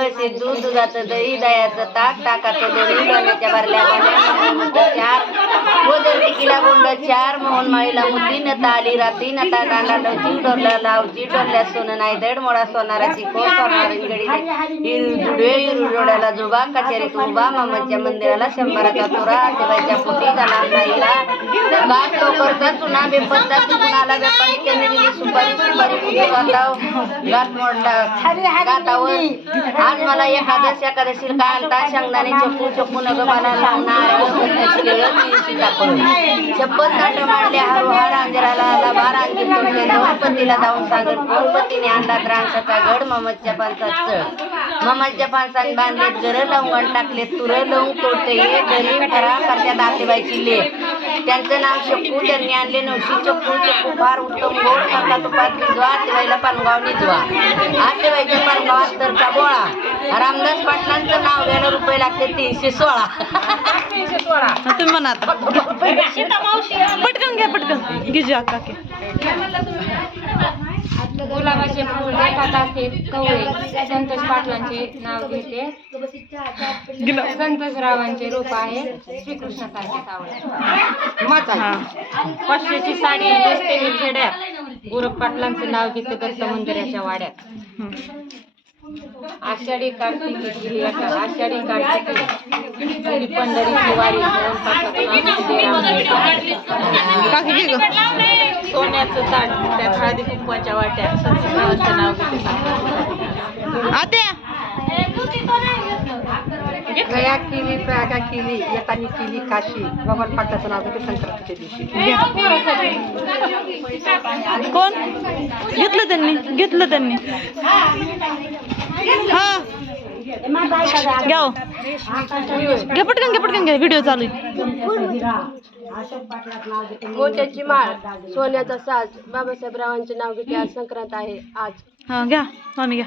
कळशीत दूध दुधाचं दही दह्याचं ताक ताकाचं लोणी लोण्याच्या भरल्या तिला गुंड गोंड चार मोहन माईला मुद्दी नता आली रात्री नता दांडा डवची डोरला लावची डोरल्या सोनं नाही दड मोडा सोनाराची को सोनार जुडवे जुबा कचेरी उभा मामाच्या मंदिराला शंभराचा तुरा आतेबाईच्या पोटी जाणार नाहीला बाप तो करता चुना बेपत्ता कुणाला व्यापारी केली दिली सुपारी सुपारी कुठे गाताव गात मोडला गातावर आज मला एकादश एकादशीला काय आणता शेंगदाणे चप्पू चप्पू नग मला लावणार शपथ ताट मांडले. हारू हार अंजराला आला. बारा अंगी तोडले द्रौपदीला जाऊन सागर द्रौपदीने आणला द्रांसाचा गड ममतच्या पानसात चढ. ममतच्या पानसाने बांधले गर लवंगण टाकले तुर लवंग तोडते हे घरी फरा करत्या दातेबाईची ले त्यांचं नाव शक्कू त्यांनी आणले नवशी चक्कू चक्कू फार उत्तम गोड करता तुपात भिजवा. आतेबाईला पानगाव निजवा. आतेबाईच्या पानगावात तरचा बोळा रामदास पाटलांचं नाव घ्यायला रुपये लागते तीनशे सोळा. हा, तुम्ही म्हणा पटकन घ्या पटकन. गिजा काकी. गुलाबाचे फूल देखात असते कवळे. संतोष पाटलांचे नाव घेते. गिला संतोषरावांचे रूप आहे. श्रीकृष्णासारखे सावळे. हा. पाचशेची साडी दिसते खेड्यात गुरु पाटलांचं नाव घेते दत्त मंदिराच्या वाड्यात. आषाढी कार्तिकी आषाढी कार्तिकी पंढरीची वारी घे ग. सोन्याचं ताट त्यात हळदी कुंकवाच्या संतोषरावांचं नाव गया केली प्रयागा केली येतानी केली काशी भगवान पाटाचं नाव घेते संक्रांतीच्या दिवशी. कोण? घेतलं त्यांनी घेतलं त्यांनी. हा. घ्या हो. पटकन पटकन घ्या व्हिडिओ चालू आहे. मोत्याची माळ. सोन्याचा साज. बाबासाहेब रावांचे नाव घेते. आज संक्रांत आहे. आज. हा घ्या. मामी घ्या.